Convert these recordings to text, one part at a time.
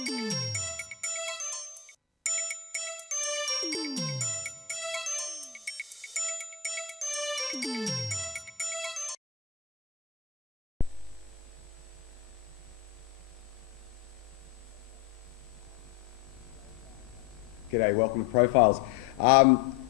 G'day, welcome to Profiles.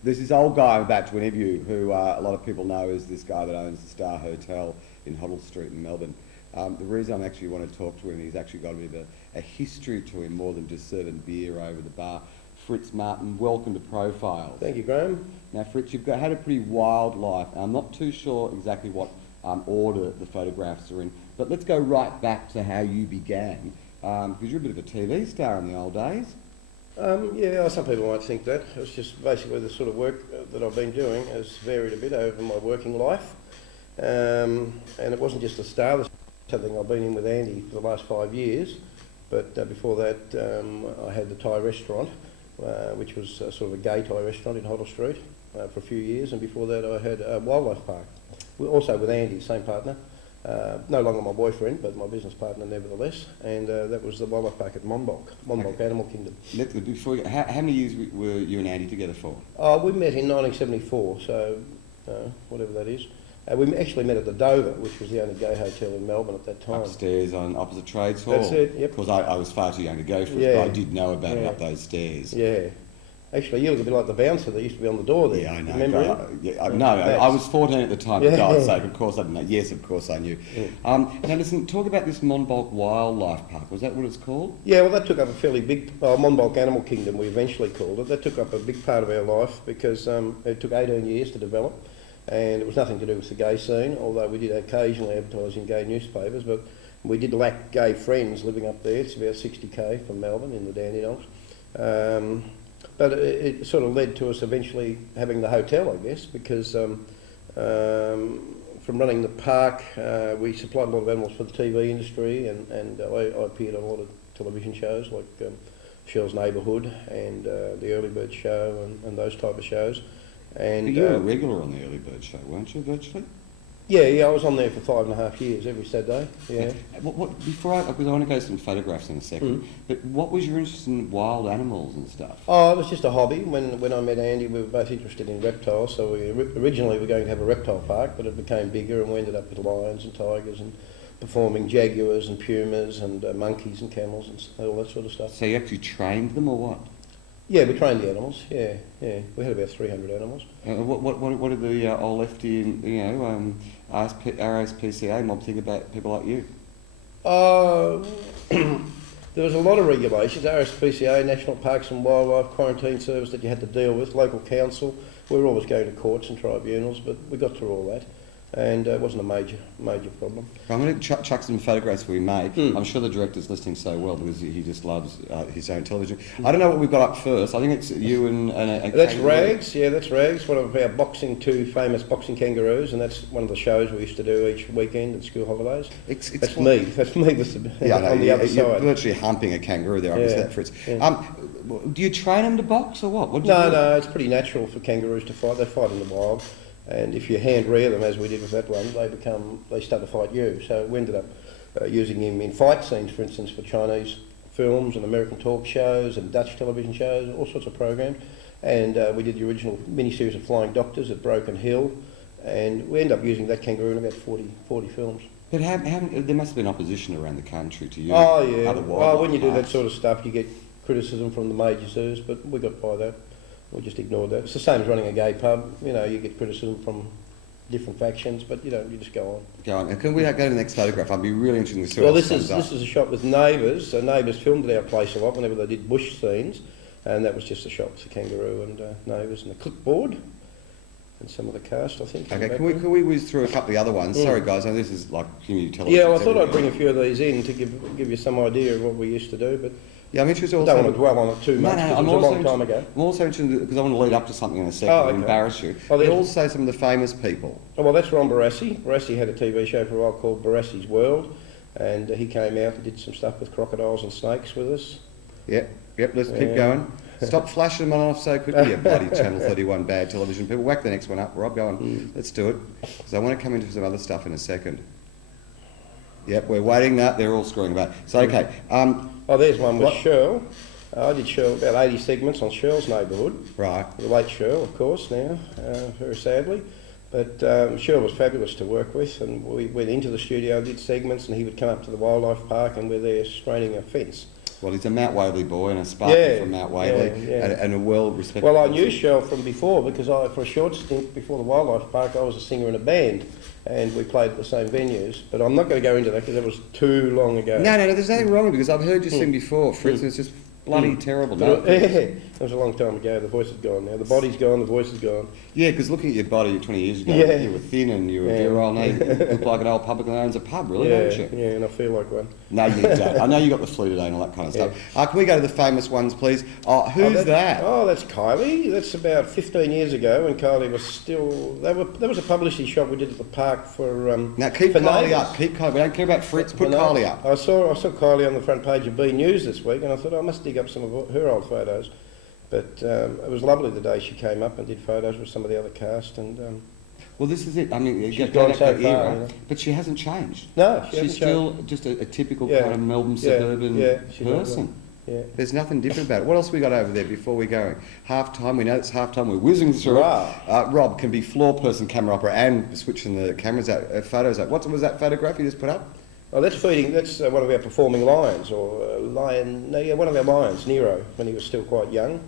There's this old guy I'm about to interview who a lot of people know is this guy that owns the Star Hotel in Hoddle Street in Melbourne. The reason I actually want to talk to him, he's actually got a bit of a history to him more than just serving beer over the bar. Frits Maaten, welcome to Profiles. Thank you, Graeme. Now Fritz, you've had a pretty wild life. I'm not too sure exactly what order the photographs are in, but let's go right back to how you began, because you're a bit of a TV star in the old days. Yeah, some people might think that. It's just basically the sort of work that I've been doing has varied a bit over my working life. And it wasn't just a star, it's something I've been in with Andy for the last 5 years. But before that, I had the Thai restaurant, which was sort of a gay Thai restaurant in Hoddle Street for a few years. And before that, I had a wildlife park, also with Andy, same partner. No longer my boyfriend, but my business partner nevertheless, and that was the wildlife park at Monbulk Animal Kingdom. How many years were you and Andy together for? We met in 1974, so whatever that is. We actually met at the Dover, which was the only gay hotel in Melbourne at that time. Upstairs on opposite Trades Hall? That's it, yep. Of course, I was far too young to go for it, but I did know about it up those stairs. Yeah. Actually, you look a bit like the bouncer that used to be on the door there. Yeah, I know. Remember him? No, I was 14 at the time, for God's sake. Of course I didn't know. Yes, of course I knew. Yeah. Now listen, talk about this Monbulk Wildlife Park. Was that what it's called? Yeah, well, that took up a fairly big... Monbulk Animal Kingdom, we eventually called it. That took up a big part of our life because it took 18 years to develop, and it was nothing to do with the gay scene, although we did occasionally advertise in gay newspapers, but we did lack gay friends living up there. It's about 60k from Melbourne in the Dandenongs. But it sort of led to us eventually having the hotel, I guess, because from running the park, we supplied a lot of animals for the TV industry, and I appeared on a lot of television shows like Shell's Neighbourhood and the Early Bird Show and those type of shows. And but you were a regular on the Early Bird Show, weren't you, virtually? Yeah, I was on there for 5.5 years, every Saturday. Yeah. Because I want to go to some photographs in a second. But what was your interest in wild animals and stuff? Oh, it was just a hobby. When I met Andy, we were both interested in reptiles. So we originally were going to have a reptile park, but it became bigger, and we ended up with lions and tigers and performing jaguars and pumas and monkeys and camels and all that sort of stuff. So you actually trained them, or what? Yeah, we trained the animals. Yeah. We had about 300 animals. What did the old lefty, RSPCA mob think about people like you? There was a lot of regulations. RSPCA, National Parks and Wildlife, Quarantine Service that you had to deal with, local council. We were always going to courts and tribunals, but we got through all that. And it wasn't a major problem. I'm going to chuck some photographs we made. I'm sure the director's listening so well because he just loves his own television. I don't know what we've got up first. I think it's you and that's kangaroo. Rags. Yeah, that's Rags. One of our two famous boxing kangaroos, and that's one of the shows we used to do each weekend at school holidays. That's me. That's me. On the other side. You're virtually humping a kangaroo there. I guess that, Fritz. Yeah. Do you train them to box or what? No. It's pretty natural for kangaroos to fight. They fight in the wild. And if you hand rear them, as we did with that one, they start to fight you. So we ended up using him in fight scenes, for instance, for Chinese films and American talk shows and Dutch television shows, all sorts of programs. And we did the original mini-series of Flying Doctors at Broken Hill, and we ended up using that kangaroo in about 40 films. But there must have been opposition around the country to you. Oh, yeah. Well, when you do that sort of stuff, you get criticism from the major zoos, but we got by that. We just ignored that. It's the same as running a gay pub. You get criticism from different factions, but you just go on. Go on. And can we go to the next photograph? I'd be really interested to see what this is a shot with neighbours. So neighbours filmed at our place a lot whenever they did bush scenes, and that was just a shot with the kangaroo and neighbours and the clipboard and some of the cast, I think. Okay, can we whiz through a couple of the other ones? Sorry guys, I know this is like community television. Yeah, well, I thought I'd bring a few of these in to give you some idea of what we used to do, but yeah, I'm interested also... I don't want to dwell on it too much, because it was a long time ago. I'm also interested, because I want to lead up to something in a second to embarrass you. But also some of the famous people. Oh, well, that's Ron Barassi. Barassi had a TV show for a while called Barassi's World, and he came out and did some stuff with crocodiles and snakes with us. Yep, let's keep going. Stop flashing them on and off so quickly, you bloody Channel 31 bad television people. Whack the next one up, Rob, go on. Let's do it, because I want to come into some other stuff in a second. Yep, we're waiting that. They're all screwing about. So, okay. Oh, there's one with What- Shirl. I did Shirl, about 80 segments on Shirl's neighbourhood. Right. The late Shirl, of course, now, very sadly. But Shirl was fabulous to work with, and we went into the studio, did segments, and he would come up to the wildlife park, and we're there straining a fence. Well, he's a Mount Waverley boy and a Spartan from Mount Waverley and a well-respected... Well, I knew Shirl from before because for a short stint before the wildlife park, I was a singer in a band, and we played at the same venues. But I'm not going to go into that because that was too long ago. No, there's nothing wrong with it because I've heard you sing before, Frits, and it's just bloody terrible. No? It was a long time ago. The voice is gone now. The body's gone, the voice is gone. Yeah, because looking at your body 20 years ago, you were thin and you were virile. Now you look like an old public that owns a pub, really, don't you? Yeah, and I feel like one. No, you don't. I know you got the flu today and all that kind of stuff. Can we go to the famous ones, please? Who's that? Oh, that's Kylie. That's about 15 years ago when Kylie was still... There was a publicity shot we did at the park for... Now, keep for Kylie neighbours. up. Keep Kylie. We don't care about Frits. Put Kylie up. I saw Kylie on the front page of B News this week, and I thought I must dig up some of her old photos. But it was lovely the day she came up and did photos with some of the other cast. And well, this is it. I mean, she's gone so far, era, you know. but she hasn't changed. No, she's still just a typical kind of Melbourne suburban person. Yeah. There's nothing different about it. What else have we got over there before we go? Half time. We know it's half time. We're whizzing through it. Rob can be floor person, camera operator, and switching the cameras out, photos out. What was that photograph you just put up? Oh, that's feeding. That's one of our performing lions, or lion. No, yeah, one of our lions, Nero, when he was still quite young.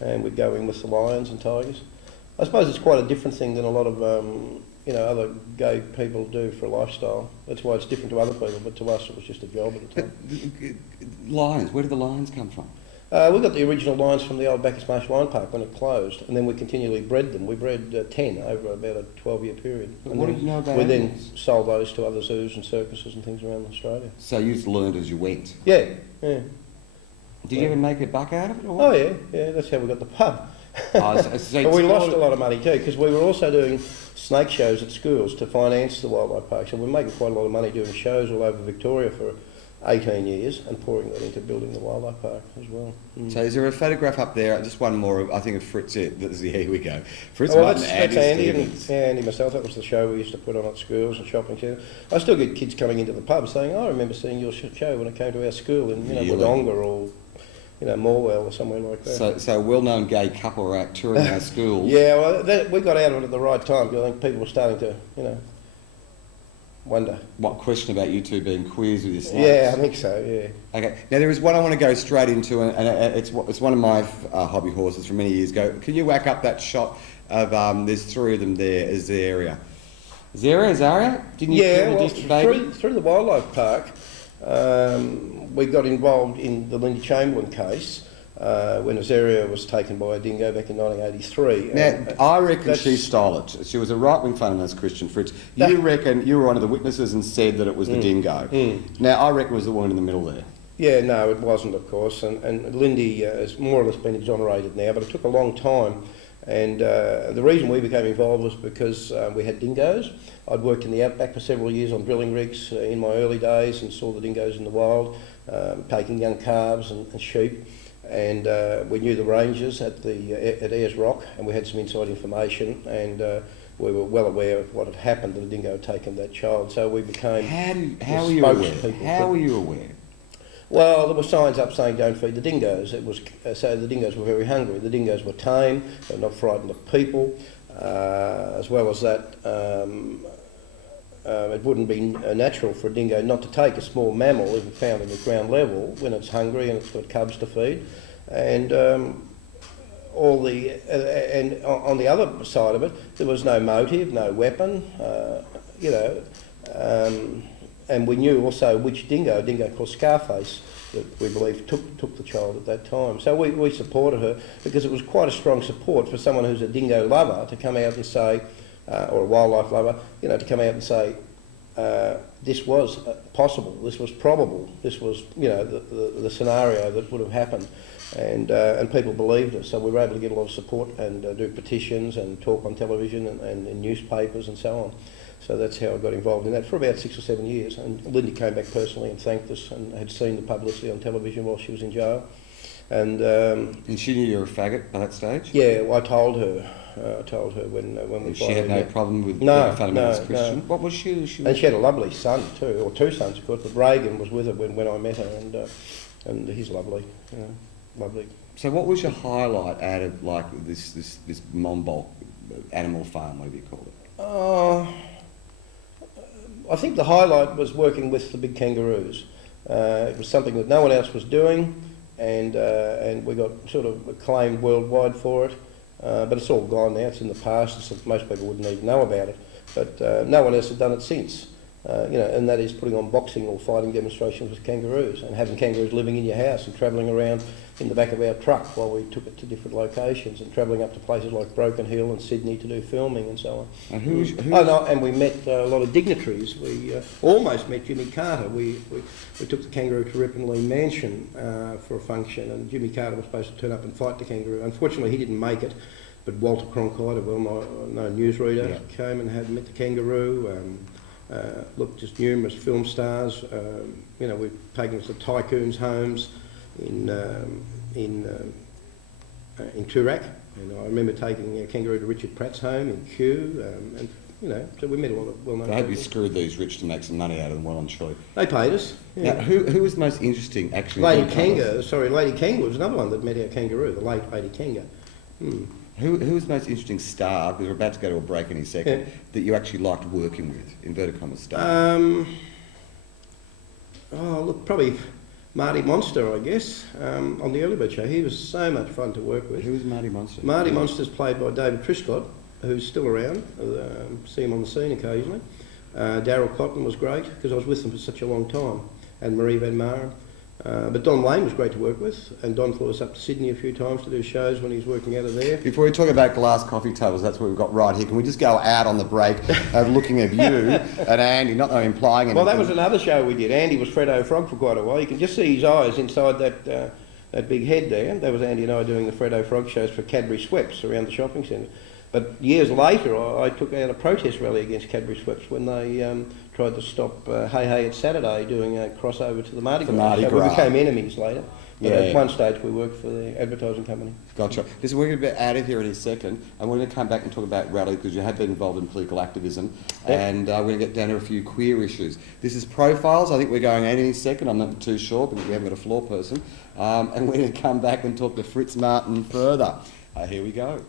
And we'd go in with the lions and tigers. I suppose it's quite a different thing than a lot of other gay people do for a lifestyle. That's why it's different to other people, but to us it was just a job at the time. Lions, where did the lions come from? We got the original lions from the old Bacchus Marsh Lion Park when it closed, and then we continually bred them. We bred 10 over about a 12-year period. But what did you know about We animals? then sold those to other zoos and circuses and things around Australia. So you just learned as you went? Yeah. Did you ever make a buck out of it? Or what? Oh yeah, that's how we got the pub. So But we lost a lot of money too, because we were also doing snake shows at schools to finance the wildlife park. So we're making quite a lot of money doing shows all over Victoria for 18 years and pouring that into building the wildlife park as well. So is there a photograph up there? Just one more, I think, of Frits. Here we go. Frits Well, Maaten, that's Andy and Andy myself. That was the show we used to put on at schools and shopping centres. I still get kids coming into the pub saying, "I remember seeing your show when it came to our school in Wodonga or Morwell or somewhere like that." So a well-known gay couple are out touring our schools. Yeah, well, we got out of it at the right time because I think people were starting to, wonder. What question about you two being queers with your snakes? Yeah, I think so, yeah. Okay, now there is one I want to go straight into, and it's one of my hobby horses from many years ago. Can you whack up that shot of, there's 3 of them there, Azaria? Zaria? Didn't you kill the district baby? Through the wildlife park, we got involved in the Lindy Chamberlain case when Azaria was taken by a dingo back in 1983. Now, I reckon she stole it. She was a right-wing fundamentalist Christian, Frits. You reckon you were one of the witnesses and said that it was the dingo. Now, I reckon it was the one in the middle there. Yeah, no, it wasn't, of course. And Lindy has more or less been exonerated now, but it took a long time. And the reason we became involved was because we had dingoes. I'd worked in the outback for several years on drilling rigs in my early days and saw the dingoes in the wild, taking young calves and sheep. And we knew the rangers at Ayers Rock, and we had some inside information, and we were well aware of what had happened, that a dingo had taken that child. So we became How were you aware? How were you aware? Well, there were signs up saying don't feed the dingoes. It was so the dingoes were very hungry. The dingoes were tame, they were not frightened of people. As well as that, it wouldn't be natural for a dingo not to take a small mammal if found at the ground level when it's hungry and it's got cubs to feed. And on the other side of it, there was no motive, no weapon, and we knew also which dingo, a dingo called Scarface, that we believe took the child at that time. So we supported her because it was quite a strong support for someone who's a dingo lover to come out and say, or a wildlife lover, to come out and say, this was possible, this was probable, this was, the scenario that would have happened. And people believed us, so we were able to get a lot of support and do petitions and talk on television and in newspapers and so on. So that's how I got involved in that for about 6 or 7 years. And Lindy came back personally and thanked us and had seen the publicity on television while she was in jail. And she knew you were a faggot by that stage? Yeah, well, I told her. I told her when we And she had no met. problem with No, being fundamentalist no, Christian? no. What was she? And she had a lovely son too, or two sons of course, but Reagan was with her when I met her, and he's lovely, lovely. So what was your highlight out of like this Monbulk animal farm, whatever you call it? I think the highlight was working with the big kangaroos. It was something that no one else was doing, and we got sort of acclaimed worldwide for it. But it's all gone now, it's in the past, so most people wouldn't even know about it. But no one else has done it since. And that is putting on boxing or fighting demonstrations with kangaroos, and having kangaroos living in your house and travelling around in the back of our truck while we took it to different locations, and travelling up to places like Broken Hill and Sydney to do filming and so on. And and we met a lot of dignitaries. We almost met Jimmy Carter. We took the kangaroo to Reptile Mansion for a function, and Jimmy Carter was supposed to turn up and fight the kangaroo. Unfortunately, he didn't make it, but Walter Cronkite, a well-known newsreader, came and had met the kangaroo. Look, just numerous film stars. We've taken us to tycoons' homes in Toorak, and I remember taking a kangaroo to Richard Pratt's home in Kew, so we met a lot of well-known people. I hope you screwed these rich to make some money out of them, well and truly. They paid us. Yeah. Now, who was the most interesting, actually? Lady Kanga was another one that met our kangaroo, the late Lady Kanga. Who was the most interesting star, because we're about to go to a break any second, that you actually liked working with, inverted commas star? Probably Marty Monster, I guess, on the Early Bird Show. He was so much fun to work with. Who was Marty Monster? Marty Monster's played by David Triscott, who's still around. See him on the scene occasionally. Darryl Cotton was great, because I was with them for such a long time, and Marie Van Maren. But Don Wayne was great to work with, and Don flew us up to Sydney a few times to do shows when he was working out of there. Before we talk about glass coffee tables, that's what we've got right here. Can we just go out on the break of looking at you and Andy, not implying anything? Well, that was another show we did. Andy was Freddo Frog for quite a while. You can just see his eyes inside that big head there. That was Andy and I doing the Freddo Frog shows for Cadbury Sweps around the shopping centre. But years later, I took out a protest rally against Cadbury Sweps when they tried to stop Hey Hey It's Saturday doing a crossover to the Mardi Gras. So we became enemies later. But at one stage we worked for the advertising company. Gotcha. Listen, we're going to be out of here in a second, and we're going to come back and talk about rally, because you have been involved in political activism, and we're going to get down to a few queer issues. This is Profiles. I think we're going out in a second. I'm not too sure, because we haven't got a floor person. And we're going to come back and talk to Frits Maaten further. Here we go.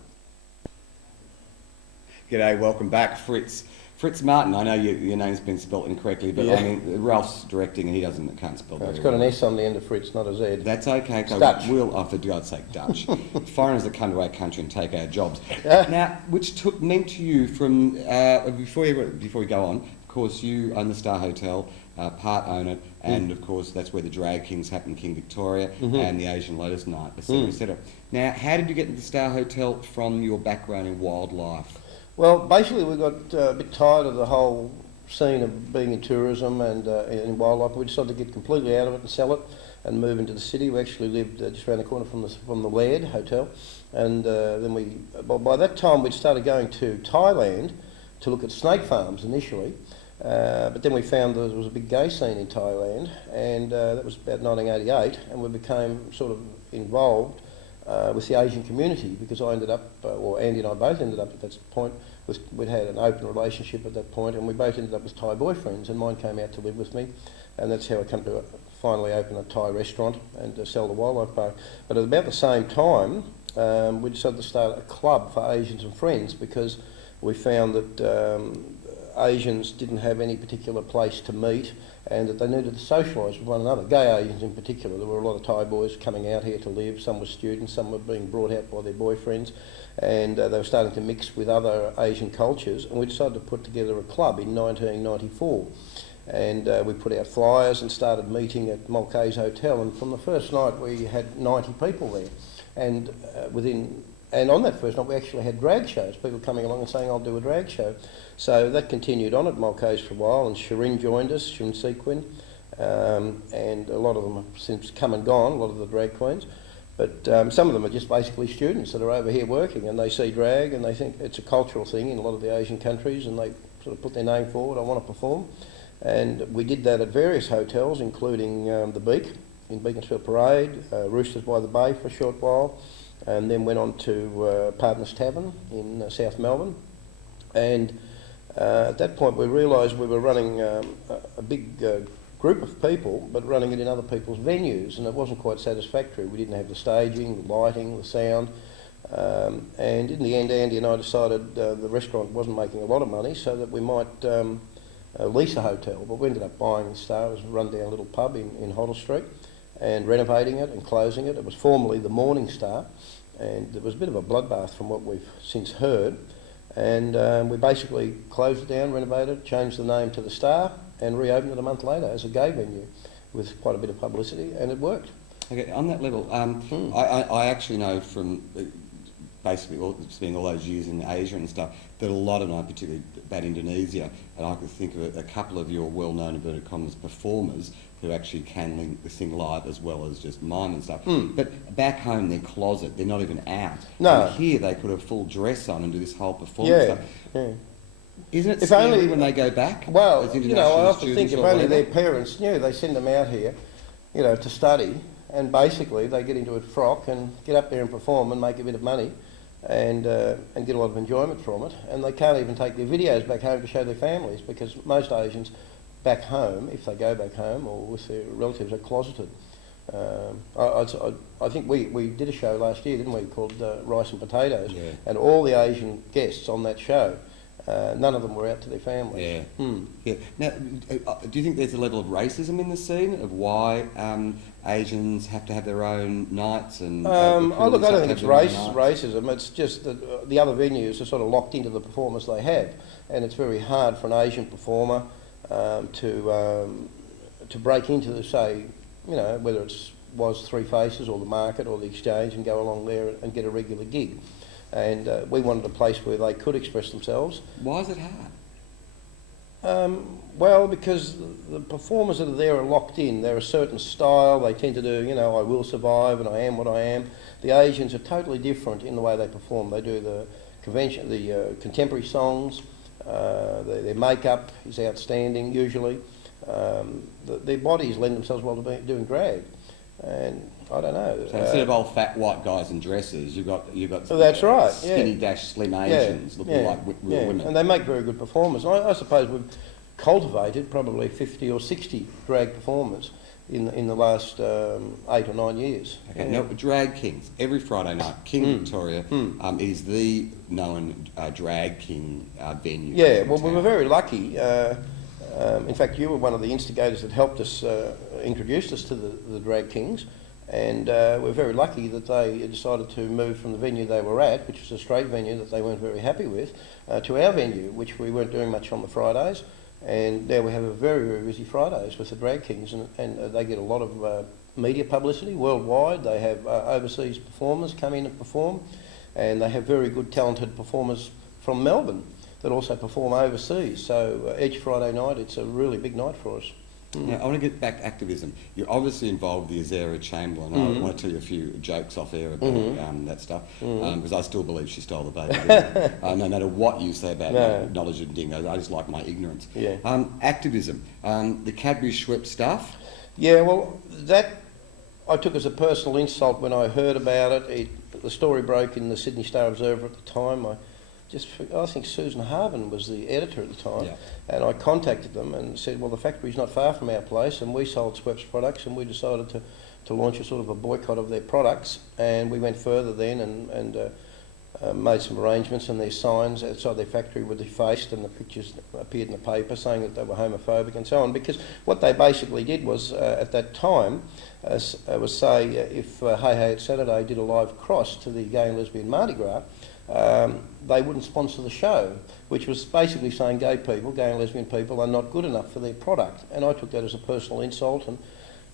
G'day, welcome back, Frits. Frits Maaten, I know your name's been spelt incorrectly, but I mean, Ralph's directing and he can't spell that. It's got an S on the end of Frits, not a Z. That's okay. It's Dutch. For God's sake, Dutch. Foreigners that come to our country and take our jobs. Now, which meant to you from, before we go on, of course you own the Star Hotel, part own it, and of course that's where the drag kings happen, King Victoria, and the Asian Lotus Night, etc., etc. Now, how did you get into the Star Hotel from your background in wildlife? Well, basically we got a bit tired of the whole scene of being in tourism and in wildlife. We decided to get completely out of it and sell it and move into the city. We actually lived just around the corner from the Laird Hotel, and then by that time we'd started going to Thailand to look at snake farms initially, but then we found there was a big gay scene in Thailand, and that was about 1988, and we became sort of involved with the Asian community, because I ended up, or Andy and I both ended up at that point, we'd had an open relationship at that point, and we both ended up with Thai boyfriends, and mine came out to live with me, and that's how I come to finally open a Thai restaurant and sell the wildlife park. But at about the same time, we decided to start a club for Asians and Friends, because we found that Asians didn't have any particular place to meet, and that they needed to socialise with one another, gay Asians in particular. There were a lot of Thai boys coming out here to live. Some were students, some were being brought out by their boyfriends, and they were starting to mix with other Asian cultures, and we decided to put together a club in 1994. And we put out flyers and started meeting at Mulcahy's Hotel, and from the first night we had 90 people there. And and on that first night we actually had drag shows, people coming along and saying, I'll do a drag show. So that continued on at Mulcahy's for a while, and Shirin joined us, Shirin Sequin, and a lot of them have since come and gone, a lot of the drag queens. But some of them are just basically students that are over here working, and they see drag and they think it's a cultural thing in a lot of the Asian countries, and they sort of put their name forward, I want to perform. And we did that at various hotels, including the Beak in Beaconsfield Parade, Roosters by the Bay for a short while, and then went on to Partners Tavern in South Melbourne. And at that point we realised we were running a big group of people, but running it in other people's venues, and it wasn't quite satisfactory. We didn't have the staging, the lighting, the sound, and in the end Andy and I decided the restaurant wasn't making a lot of money, so that we might lease a hotel. But we ended up buying the Star. It was a run-down little pub in Hoddle Street, and renovating it and closing it. It was formerly the Morning Star, and it was a bit of a bloodbath from what we've since heard. And we basically closed it down, renovated it, changed the name to the Star, and reopened it a month later as a gay venue with quite a bit of publicity, and it worked. Okay, on that level, I actually know from basically spending all those years in Asia and stuff, that a lot of night, particularly about Indonesia, and I could think of a couple of your well-known inverted commas performers who actually can sing live as well as just mime and stuff. But back home, they're closet, they're not even out. No. And here they put a full dress on and do this whole performance stuff. Yeah. Isn't it If scary only- when they go back? Well, as I international often think students if or only their whatever? parents knew, they send them out here, to study, and basically they get into a frock and get up there and perform and make a bit of money, and get a lot of enjoyment from it, and they can't even take their videos back home to show their families, because most Asians back home, if they go back home or with their relatives, are closeted. I think we did a show last year, didn't we, called Rice and Potatoes, and all the Asian guests on that show, none of them were out to their families. Yeah. Now, do you think there's a level of racism in the scene of why Asians have to have their own nights and? Look, I don't think it's racism. It's just that the other venues are sort of locked into the performers they have, and it's very hard for an Asian performer to break into, say, whether it was Three Faces or the Market or the Exchange, and go along there and get a regular gig. And we wanted a place where they could express themselves. Why is it hard? Well, because the performers that are there are locked in. They're a certain style. They tend to do, I will survive and I am what I am. The Asians are totally different in the way they perform. They do the contemporary songs. Their makeup is outstanding usually. Their bodies lend themselves well to doing drag. And I don't know. So instead of old fat white guys in dresses, you've got that's right, skinny slim Asians looking like real women. And they make very good performers. I suppose we've cultivated probably 50 or 60 drag performers in the last 8 or 9 years. Okay, now Drag Kings, every Friday night, King Victoria is the known drag king venue. Yeah, well, we were very lucky. In fact, you were one of the instigators that helped us, introduced us to the Drag Kings, and we're very lucky that they decided to move from the venue they were at, which was a straight venue that they weren't very happy with, to our venue, which we weren't doing much on the Fridays. And now we have a very, very busy Fridays with the Drag Kings, and they get a lot of media publicity worldwide. They have overseas performers come in and perform, and they have very good, talented performers from Melbourne that also perform overseas. So each Friday night, it's a really big night for us. Now, I want to get back to activism. You're obviously involved with the Azera Chamberlain. I want to tell you a few jokes off air about that stuff, because I still believe she stole the baby. No matter what you say about knowledge and dingo, I just like my ignorance. Yeah. Activism. The Cadbury Schweppes stuff. Yeah, well, that I took as a personal insult when I heard about it. The story broke in the Sydney Star Observer at the time. I think Susan Harvin was the editor at the time, and I contacted them and said, well, the factory's not far from our place, and we sold Schweppes products, and we decided to launch a sort of a boycott of their products, and we went further then and made some arrangements, and their signs outside their factory were defaced, and the pictures appeared in the paper saying that they were homophobic and so on, because what they basically did was, at that time, was say, if Hey Hey It's Saturday did a live cross to the gay and lesbian Mardi Gras, they wouldn't sponsor the show, which was basically saying gay and lesbian people are not good enough for their product. And I took that as a personal insult, and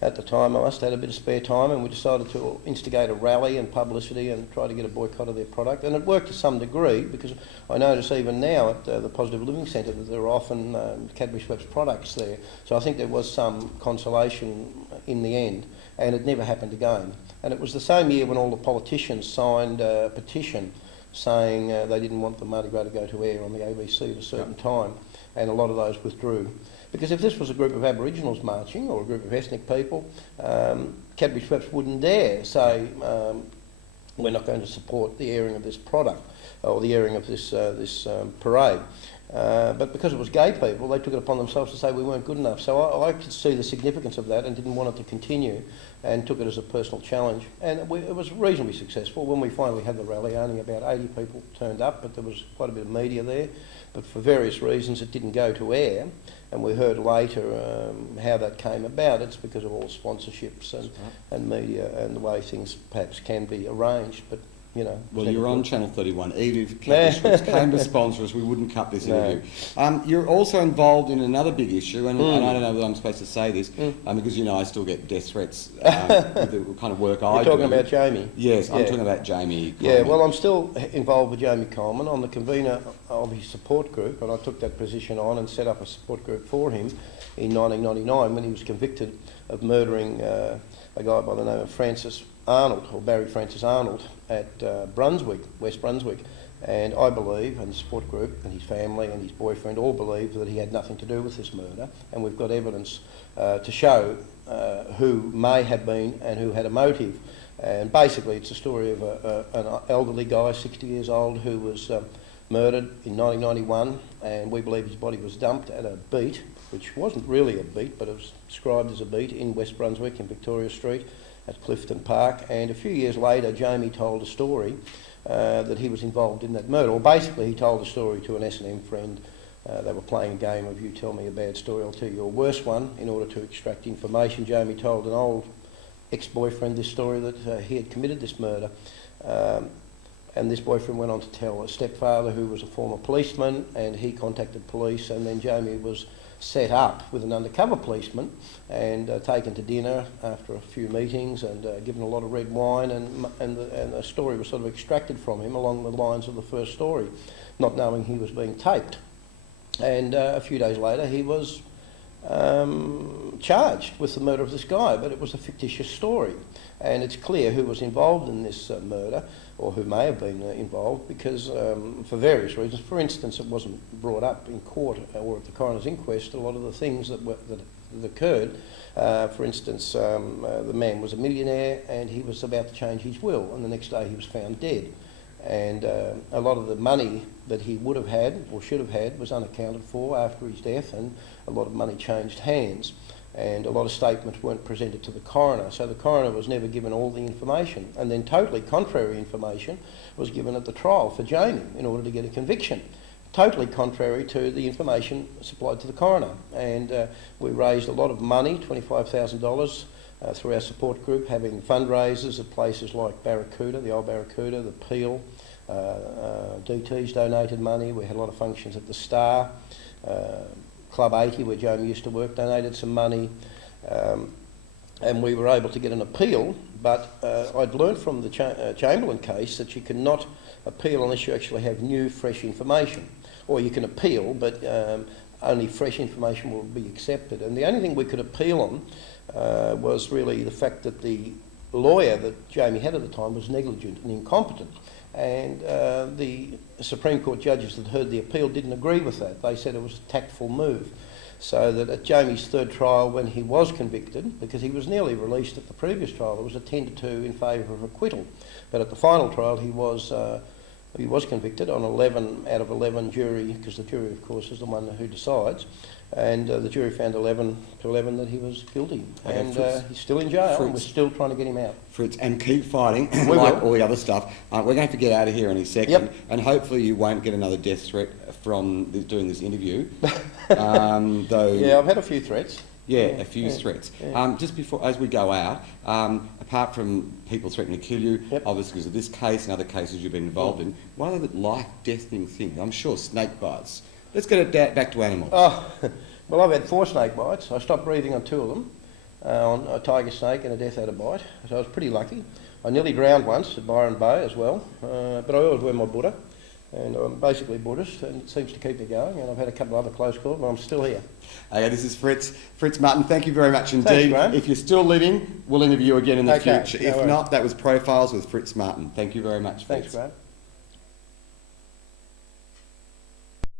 at the time I must have had a bit of spare time, and we decided to instigate a rally and publicity and try to get a boycott of their product. And it worked to some degree, because I notice even now at the Positive Living Centre that there are often Cadbury Schweppes products there. So I think there was some consolation in the end, and it never happened again. And it was the same year when all the politicians signed a petition saying they didn't want the Mardi Gras to go to air on the ABC at a certain time, and a lot of those withdrew. Because if this was a group of Aboriginals marching, or a group of ethnic people, Cadbury Schweppes wouldn't dare say, we're not going to support the airing of this product or the airing of this parade. But because it was gay people, they took it upon themselves to say we weren't good enough. So I could see the significance of that and didn't want it to continue, and took it as a personal challenge. And it was reasonably successful. When we finally had the rally, only about 80 people turned up, but there was quite a bit of media there. But for various reasons, it didn't go to air. And we heard later how that came about. It's because of all sponsorships and media and the way things perhaps can be arranged. But you know. Well, you're on Channel 31. Even if Campus came to sponsor us, we wouldn't cut this interview. You're also involved in another big issue, and I don't know whether I'm supposed to say this, because you know I still get death threats with the kind of work I do. You're talking about Jamie? Yes, I'm talking about Jamie Coleman. Yeah, well, I'm still involved with Jamie Coleman. I'm the convener of his support group, and I took that position on and set up a support group for him in 1999 when he was convicted of murdering a guy by the name of Francis Arnold, or Barry Francis Arnold, at Brunswick, West Brunswick. And I believe, and the support group and his family and his boyfriend all believe that he had nothing to do with this murder, and we've got evidence to show who may have been and who had a motive. And basically it's a story of an elderly guy, 60 years old, who was murdered in 1991, and we believe his body was dumped at a beat, which wasn't really a beat, but it was described as a beat, in West Brunswick in Victoria Street at Clifton Park. And a few years later, Jamie told a story that he was involved in that murder. Well, basically, he told a story to an S&M friend. They were playing a game of you tell me a bad story, I'll tell you a worse one, in order to extract information. Jamie told an old ex-boyfriend this story that he had committed this murder. And this boyfriend went on to tell a stepfather who was a former policeman, and he contacted police, and then Jamie was set up with an undercover policeman and taken to dinner after a few meetings and given a lot of red wine, and a story was sort of extracted from him along the lines of the first story, not knowing he was being taped. And a few days later he was charged with the murder of this guy, but it was a fictitious story. And it's clear who was involved in this murder, or who may have been involved, because for various reasons. For instance, it wasn't brought up in court or at the coroner's inquest, a lot of the things that occurred. For instance, the man was a millionaire and he was about to change his will, and the next day he was found dead. And a lot of the money that he would have had or should have had was unaccounted for after his death, and a lot of money changed hands, and a lot of statements weren't presented to the coroner. So the coroner was never given all the information, and then totally contrary information was given at the trial for Jamie in order to get a conviction. Totally contrary to the information supplied to the coroner. And we raised a lot of money, $25,000, through our support group, having fundraisers at places like Barracuda, the old Barracuda, the Peel. DT's donated money. We had a lot of functions at the Star. Club 80, where Jamie used to work, donated some money. And we were able to get an appeal, but I'd learned from the Chamberlain case that you cannot appeal unless you actually have new, fresh information. Or you can appeal, but only fresh information will be accepted. And the only thing we could appeal on was really the fact that the lawyer that Jamie had at the time was negligent and incompetent. And the Supreme Court judges that heard the appeal didn't agree with that. They said it was a tactful move. So that at Jamie's third trial, when he was convicted, because he was nearly released at the previous trial, there was a 10-2 in favour of acquittal. But at the final trial, he was convicted on 11 out of 11 jury, because the jury, of course, is the one who decides. And the jury found 11 to 11 that he was guilty. Okay, and he's still in jail, and we're still trying to get him out. Fritz, and keep fighting, like all the other stuff. We're going to have to get out of here in a second, and hopefully you won't get another death threat from doing this interview. Though, yeah, I've had a few threats. Yeah, a few threats. Yeah. Just before, as we go out, apart from people threatening to kill you, obviously because of this case and other cases you've been involved in, what other life-deathing things? I'm sure snake bites. Let's get it back to animals. Oh, well, I've had 4 snake bites. I stopped breathing on 2 of them, on a tiger snake and a death adder bite. So I was pretty lucky. I nearly drowned once at Byron Bay as well, but I always wear my Buddha. And I'm basically Buddhist, and it seems to keep me going. And I've had a couple of other close calls, but I'm still here. Okay, this is Frits Maaten. Thank you very much indeed. Thanks, Graeme. If you're still living, we'll interview you again in the future. If not, that was Profiles with Frits Maaten. Thank you very much, Frits. Thanks, Graeme.